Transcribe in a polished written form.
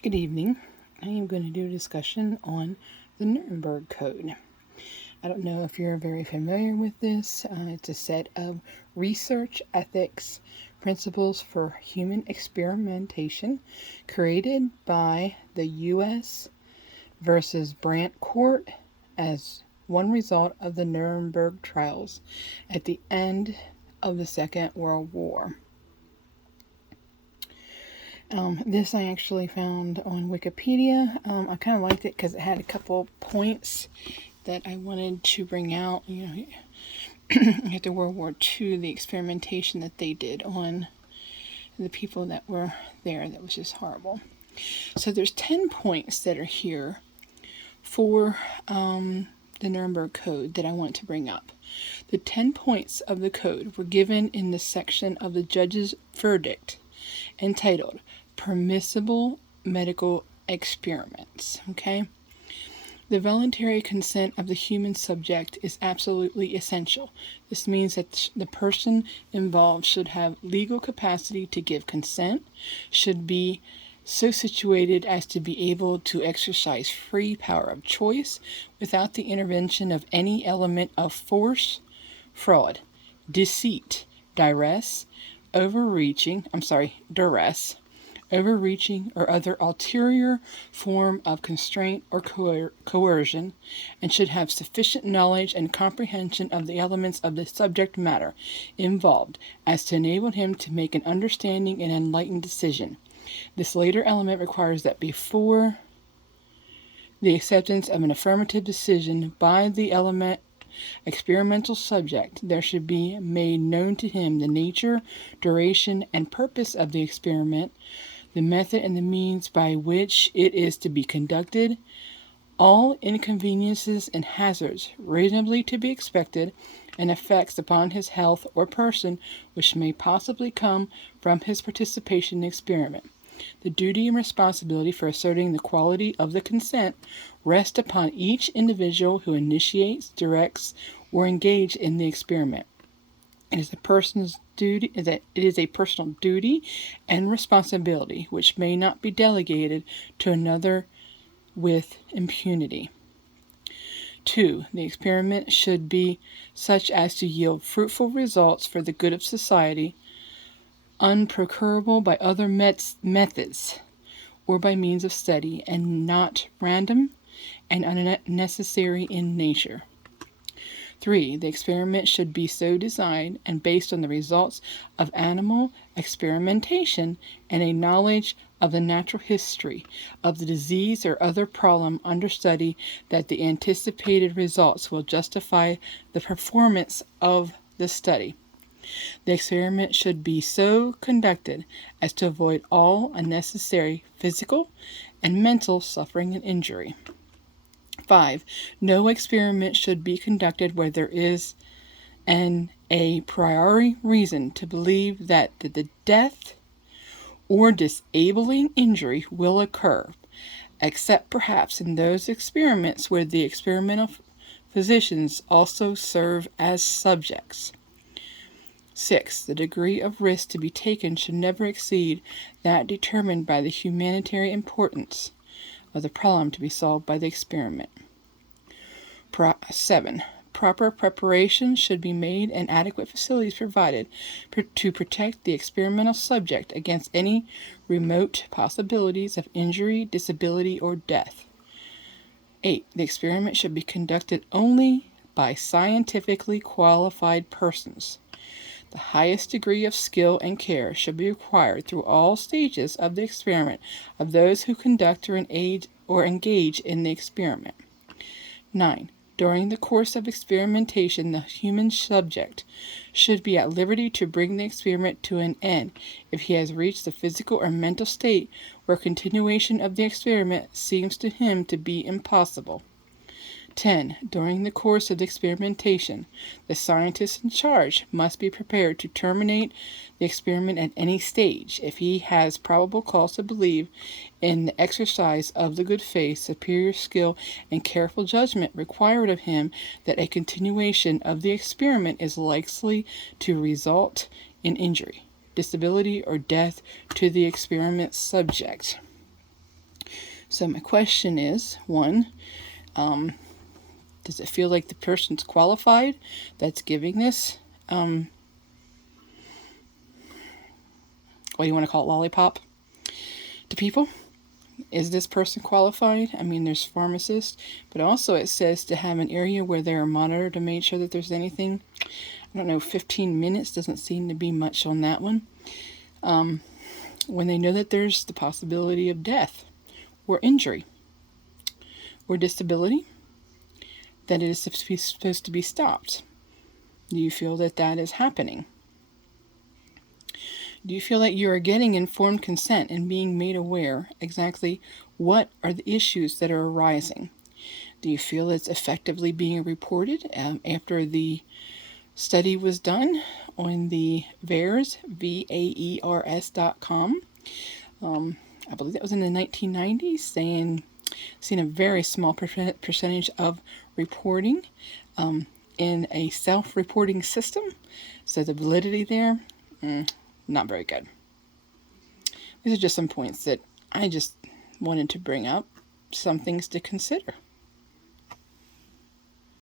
Good evening. I am going to do a discussion on the Nuremberg Code. I don't know if you're very familiar with this. It's a set of research ethics principles for human experimentation created by the U.S. versus Brandt Court as one result of the Nuremberg trials at the end of the Second World War. This I actually found on Wikipedia. I kind of liked it because it had a couple points that I wanted to bring out. After World War II, the experimentation that they did on the people that were there, that was just horrible. So there's 10 points that are here for the Nuremberg Code that I want to bring up. The 10 points of the code were given in the section of the judge's verdict entitled Permissible Medical Experiments. Okay? The voluntary consent of the human subject is absolutely essential. This means that the person involved should have legal capacity to give consent, should be so situated as to be able to exercise free power of choice without the intervention of any element of force, fraud, deceit, duress, overreaching, or other ulterior form of constraint or coercion, and should have sufficient knowledge and comprehension of the elements of the subject matter involved as to enable him to make an understanding and enlightened decision. This later element requires that before the acceptance of an affirmative decision by the experimental subject, there should be made known to him the nature, duration, and purpose of the experiment, the method and the means by which it is to be conducted, all inconveniences and hazards reasonably to be expected, and effects upon his health or person which may possibly come from his participation in the experiment. The duty and responsibility for asserting the quality of the consent rest upon each individual who initiates, directs, or engages in the experiment. It is a personal duty and responsibility which may not be delegated to another with impunity. 2. The experiment should be such as to yield fruitful results for the good of society, unprocurable by other methods or by means of study, and not random and unnecessary in nature. 3. The experiment should be so designed and based on the results of animal experimentation and a knowledge of the natural history of the disease or other problem under study that the anticipated results will justify the performance of the study. The experiment should be so conducted as to avoid all unnecessary physical and mental suffering and injury. 5. No experiment should be conducted where there is a priori reason to believe that the death or disabling injury will occur, except perhaps in those experiments where the experimental physicians also serve as subjects. 6. The degree of risk to be taken should never exceed that determined by the humanitarian importance of the problem to be solved by the experiment. 7. Proper preparation should be made and adequate facilities provided to protect the experimental subject against any remote possibilities of injury, disability, or death. 8. The experiment should be conducted only by scientifically qualified persons. The highest degree of skill and care should be required through all stages of the experiment of those who conduct or engage in the experiment. 9. During the course of experimentation, the human subject should be at liberty to bring the experiment to an end if he has reached the physical or mental state where continuation of the experiment seems to him to be impossible. 10. During the course of the experimentation, the scientist in charge must be prepared to terminate the experiment at any stage if he has probable cause to believe, in the exercise of the good faith, superior skill, and careful judgment required of him, that a continuation of the experiment is likely to result in injury, disability, or death to the experiment subject. So my question is, one, does it feel like the person's qualified that's giving this, what do you want to call it, lollipop to people? Is this person qualified? I mean, there's pharmacists, but also it says to have an area where they're monitored to make sure that there's anything. I don't know, 15 minutes doesn't seem to be much on that one. When they know that there's the possibility of death or injury or disability, that it is supposed to be stopped. Do you feel that that is happening? Do you feel that you are getting informed consent and being made aware exactly what are the issues that are arising? Do you feel it's effectively being reported after the study was done on the VAERS, VAERS.com? I believe that was in the 1990s, seeing a very small percentage of reporting in a self-reporting system. So the validity there, not very good. These are just some points that I just wanted to bring up, some things to consider.